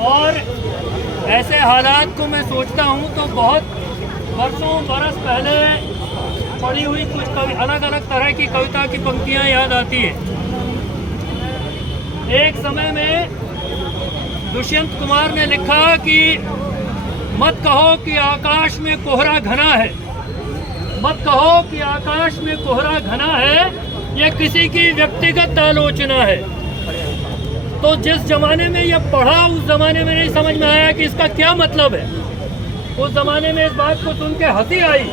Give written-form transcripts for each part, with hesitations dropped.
और ऐसे हालात को मैं सोचता हूँ तो बहुत बरसों बरस पहले पढ़ी हुई कुछ अलग अलग तरह की कविता की पंक्तियाँ याद आती हैं। एक समय में दुष्यंत कुमार ने लिखा कि मत कहो कि आकाश में कोहरा घना है, मत कहो कि आकाश में कोहरा घना है, यह किसी की व्यक्तिगत आलोचना है। तो जिस जमाने में यह पढ़ा उस जमाने में नहीं समझ में आया कि इसका क्या मतलब है। उस जमाने में इस बात को सुन के हंसी आई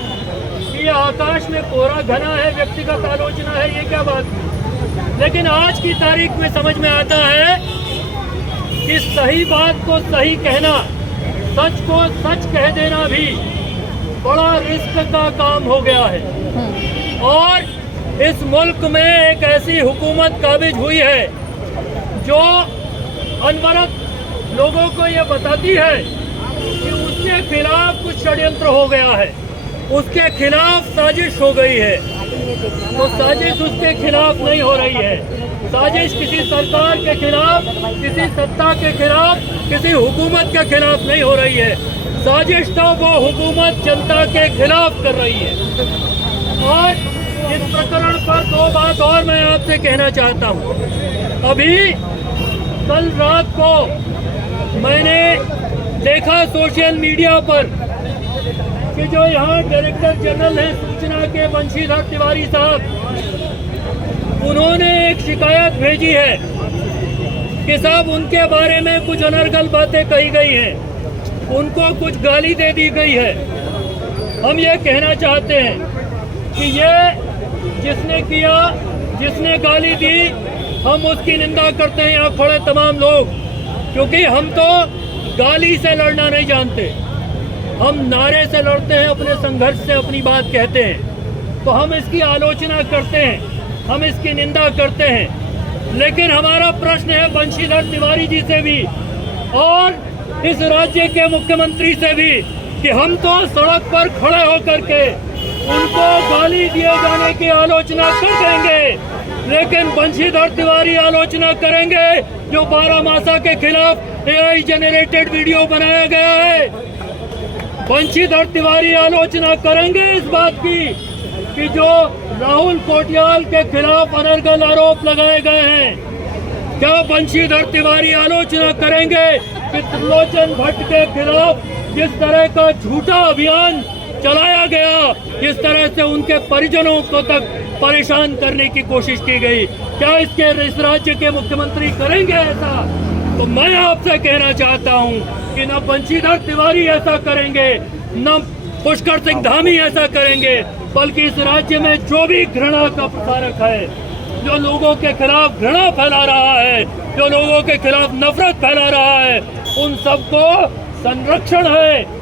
कि यह आकाश में कोहरा घना है, व्यक्तिगत आलोचना है, ये क्या बात है। लेकिन आज की तारीख में समझ में आता है कि सही बात को सही कहना, सच को सच कह देना भी बड़ा रिस्क का काम हो गया है। और इस मुल्क में एक ऐसी हुकूमत काबिज हुई है जो अनवरत लोगों को ये बताती है कि उसके खिलाफ कुछ षड्यंत्र हो गया है, उसके खिलाफ साजिश हो गई है। तो साजिश उसके खिलाफ नहीं हो रही है, साजिश किसी सरकार के खिलाफ, किसी सत्ता के खिलाफ, किसी हुकूमत के खिलाफ नहीं हो रही है। साजिश तो वो हुकूमत जनता के खिलाफ कर रही है। और इस प्रकरण पर दो बात और मैं आपसे कहना चाहता हूँ। अभी कल रात को मैंने देखा सोशल मीडिया पर कि जो यहाँ डायरेक्टर जनरल हैं सूचना के बंशीधर तिवारी साहब, उन्होंने एक शिकायत भेजी है कि साहब उनके बारे में कुछ अनर्गल बातें कही गई हैं, उनको कुछ गाली दे दी गई है। हम ये कहना चाहते हैं कि ये जिसने किया, जिसने गाली दी, हम उसकी निंदा करते हैं यहाँ खड़े तमाम लोग, क्योंकि हम तो गाली से लड़ना नहीं जानते, हम नारे से लड़ते हैं, अपने संघर्ष से अपनी बात कहते हैं। तो हम इसकी आलोचना करते हैं, हम इसकी निंदा करते हैं। लेकिन हमारा प्रश्न है बंशीधर तिवारी जी से भी और इस राज्य के मुख्यमंत्री से भी कि हम तो सड़क पर खड़े होकर के उनको गाली दिए जाने की आलोचना कर देंगे, लेकिन बंशीधर तिवारी आलोचना करेंगे जो बारामासा के खिलाफ AI जनरेटेड वीडियो बनाया गया है। बंशीधर तिवारी आलोचना करेंगे इस बात की कि जो राहुल कोटियाल के खिलाफ अनर्गल आरोप लगाए गए हैं। क्या बंशीधर तिवारी आलोचना करेंगे कि त्रिलोचन भट्ट के खिलाफ जिस तरह का झूठा अभियान चलाया गया, जिस तरह से उनके परिजनों को तक परेशान करने की कोशिश की गई, क्या इसके इस राज्य के मुख्यमंत्री करेंगे ऐसा? तो मैं आपसे कहना चाहता हूं कि न बंशीधर तिवारी ऐसा करेंगे, न पुष्कर सिंह धामी ऐसा करेंगे, बल्कि इस राज्य में जो भी घृणा का प्रसारक है, जो लोगों के खिलाफ घृणा फैला रहा है, जो लोगों के खिलाफ नफरत फैला रहा है, उन सबको संरक्षण है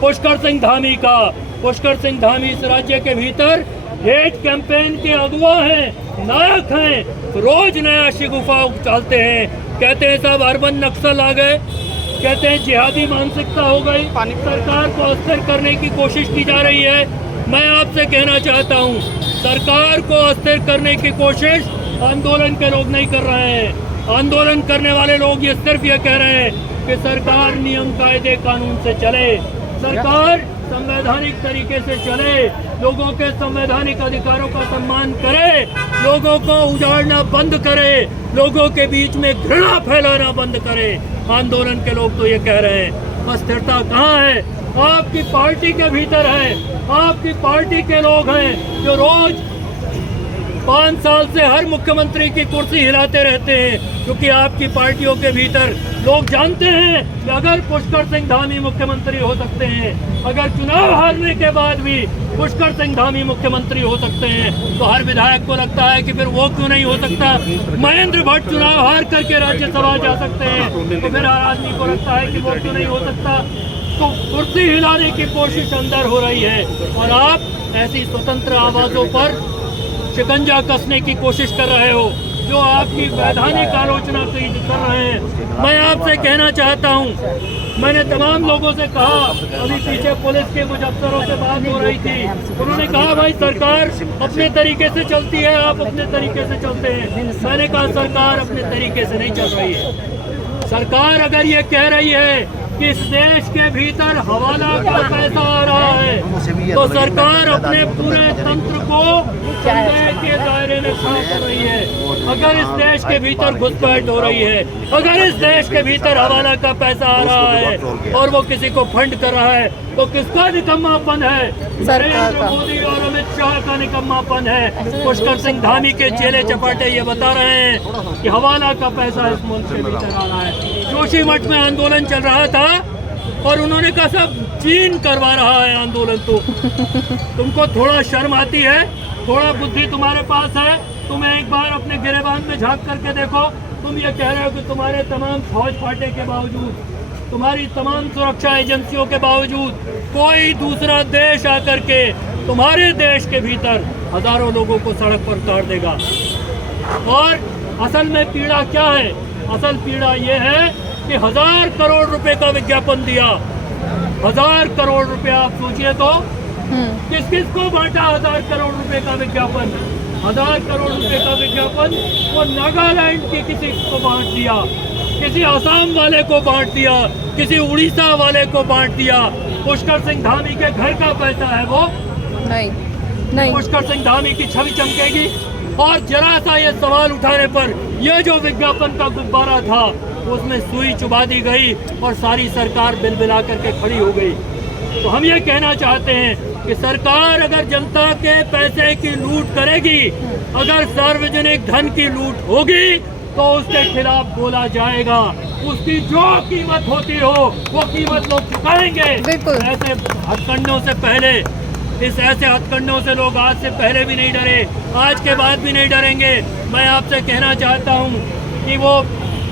पुष्कर सिंह धामी का। पुष्कर सिंह धामी इस राज्य के भीतर हेट कैंपेन के अगुवा हैं, नायक हैं, रोज नया शिगुफा उछालते हैं। कहते हैं सब अर्बन नक्सल आ गए, कहते हैं जिहादी मानसिकता हो गई, सरकार को अस्थिर करने की कोशिश की जा रही है। मैं आपसे कहना चाहता हूं, सरकार को अस्थिर करने की कोशिश आंदोलन के लोग नहीं कर रहे हैं। आंदोलन करने वाले लोग ये सिर्फ ये कह रहे हैं कि सरकार नियम कायदे कानून से चले, सरकार संवैधानिक तरीके से चले, लोगों के संवैधानिक अधिकारों का सम्मान करे, लोगों को उजाड़ना बंद करे, लोगों के बीच में घृणा फैलाना बंद करे। आंदोलन के लोग तो ये कह रहे हैं। अस्थिरता कहाँ है? आपकी पार्टी के भीतर है, आपकी पार्टी के लोग हैं जो रोज 5 साल से हर मुख्यमंत्री की कुर्सी हिलाते रहते हैं, क्योंकि आपकी पार्टियों के भीतर लोग जानते हैं कि अगर पुष्कर सिंह धामी मुख्यमंत्री हो सकते हैं, अगर चुनाव हारने के बाद भी पुष्कर सिंह धामी मुख्यमंत्री हो सकते हैं, तो हर विधायक को लगता है कि फिर वो क्यों नहीं हो सकता। महेंद्र भट्ट चुनाव हार करके राज्यसभा जा सकते हैं, तो फिर हर आदमी को लगता है कि वो क्यों नहीं हो सकता। तो कुर्सी हिलाने की कोशिश अंदर हो रही है और आप ऐसी स्वतंत्र आवाजों पर शिकंजा कसने की कोशिश कर रहे हो, जो आपकी वैधानिक आलोचना कर रहे हैं। मैं आपसे कहना चाहता हूं, मैंने तमाम लोगों से कहा, अभी पीछे पुलिस के कुछ अफसरों से बात हो रही थी, उन्होंने कहा भाई सरकार अपने तरीके से चलती है, आप अपने तरीके से चलते हैं। मैंने कहा सरकार अपने तरीके से नहीं चल रही है, सरकार अगर ये कह रही है कि इस देश के भीतर हवाला का पैसा आ रहा है, तो सरकार अपने पूरे तंत्र को संदेह के दायरे में खड़ा कर रही है। अगर इस देश के भीतर घुसपैठ हो रही है, अगर इस देश के भीतर हवाला का पैसा आ रहा है और वो किसी को फंड कर रहा है, तो किसका निकम्मापन है? नरेंद्र मोदी और अमित शाह का निकम्मापन है। पुष्कर सिंह धामी के चेले चपाटे ये बता रहे हैं कि हवाला का पैसा इस मुल्क के भीतर आ रहा है। जोशीमठ में आंदोलन चल रहा था और उन्होंने कहा सब चीन करवा रहा है आंदोलन। तो तुमको थोड़ा शर्म आती है? थोड़ा बुद्धि तुम्हारे पास है? तुम्हें एक बार अपने गिरेबान में झांक करके देखो। तुम ये कह रहे हो कि तुम्हारे तमाम फौज फाटे के बावजूद, तुम्हारी तमाम सुरक्षा एजेंसियों के बावजूद कोई दूसरा देश आकर के तुम्हारे देश के भीतर हजारों लोगों को सड़क पर उतार देगा। और असल में पीड़ा क्या है? असल पीड़ा ये है कि 1000 करोड़ रुपए का विज्ञापन दिया। 1000 करोड़ रुपए, आप सोचिए तो किस किस को बांटा 1000 करोड़ रुपए का विज्ञापन? 1000 करोड़ रुपए का विज्ञापन वो नागालैंड के किसी को बांट दिया, किसी असम वाले को बांट दिया, किसी उड़ीसा वाले को बांट दिया। पुष्कर सिंह धामी के घर का पैसा है वो? नहीं। पुष्कर सिंह धामी की छवि चमकेगी? और जरा सा ये सवाल उठाने पर यह जो विज्ञापन का गुब्बारा था उसमें सुई चुबा दी गई और सारी सरकार बिलबिला करके खड़ी हो गई। तो हम ये कहना चाहते हैं कि सरकार अगर जनता के पैसे की लूट करेगी, अगर सार्वजनिक धन की लूट होगी, तो उसके खिलाफ बोला जाएगा। उसकी जो कीमत होती हो वो कीमत लोग चुकाएंगे। ऐसे हथकंडों से पहले, ऐसे हथकंडों से लोग आज से पहले भी नहीं डरे, आज के बाद भी नहीं डरेंगे। मैं आपसे कहना चाहता हूँ कि वो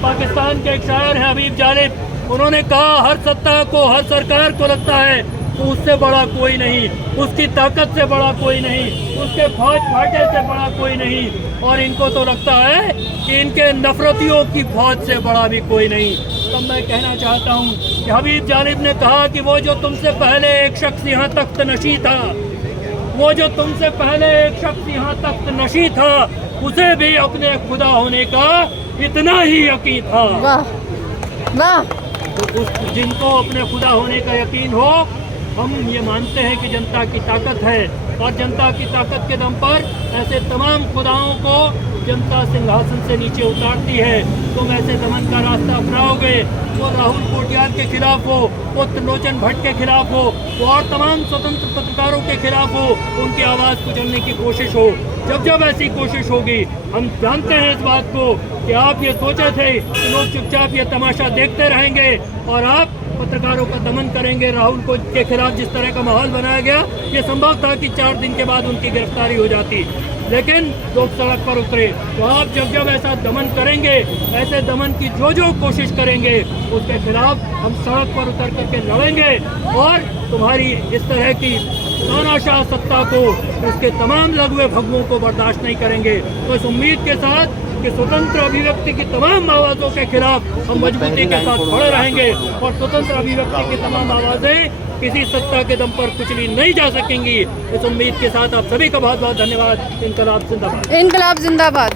पाकिस्तान के एक शायर हैं हबीब जालिब, उन्होंने कहा हर सत्ता को, हर सरकार को लगता है तो उससे बड़ा कोई नहीं, उसकी ताकत से बड़ा कोई नहीं, उसके फौज फाटे से बड़ा कोई नहीं, और इनको तो लगता है कि इनके नफरतियों की फौज से बड़ा भी कोई नहीं। तो मैं कहना चाहता हूँ कि हबीब जालिब ने कहा कि वो जो तुमसे पहले एक शख्स यहाँ तख्त नशी था, वो जो तुमसे पहले एक शख्स यहाँ तख्त नशी था, उसे भी अपने खुदा होने का इतना ही यकीन था। वाह। तो जिनको अपने खुदा होने का यकीन हो, हम ये मानते हैं कि जनता की ताकत है, और जनता की ताकत के दम पर ऐसे तमाम खुदाओं को जनता सिंहासन से नीचे उतारती है। तुम ऐसे दमन का रास्ता अपनाओगे, वो राहुल कोटियार के खिलाफ हो, वो त्रिलोचन भट्ट के खिलाफ हो, वो और तमाम स्वतंत्र पत्रकारों के खिलाफ हो, उनकी आवाज़ कुचलने की कोशिश हो। जब जब ऐसी कोशिश होगी, हम जानते हैं इस बात को कि आप ये सोचे थे कि लोग चुपचाप ये तमाशा देखते रहेंगे और आप पत्रकारों का दमन करेंगे। राहुल को के खिलाफ जिस तरह का माहौल बनाया गया, ये संभव था कि 4 दिन के बाद उनकी गिरफ्तारी हो जाती, लेकिन लोग सड़क पर उतरे। तो आप जब जब ऐसा दमन करेंगे, ऐसे दमन की जो कोशिश करेंगे, उसके खिलाफ हम सड़क पर उतर करके लड़ेंगे और तुम्हारी इस तरह की तानाशाह सत्ता को, उसके तमाम लघुए भगवों को बर्दाश्त नहीं करेंगे। तो इस उम्मीद के साथ कि स्वतंत्र अभिव्यक्ति की तमाम आवाज़ों के खिलाफ हम मजबूती के साथ खड़े रहेंगे, और स्वतंत्र अभिव्यक्ति की तमाम आवाज़ें किसी सत्ता के दम पर कुचली नहीं जा सकेंगी। इस उम्मीद के साथ आप सभी का बहुत बहुत धन्यवाद। इनकलाब जिंदाबाद। इनकलाब जिंदाबाद।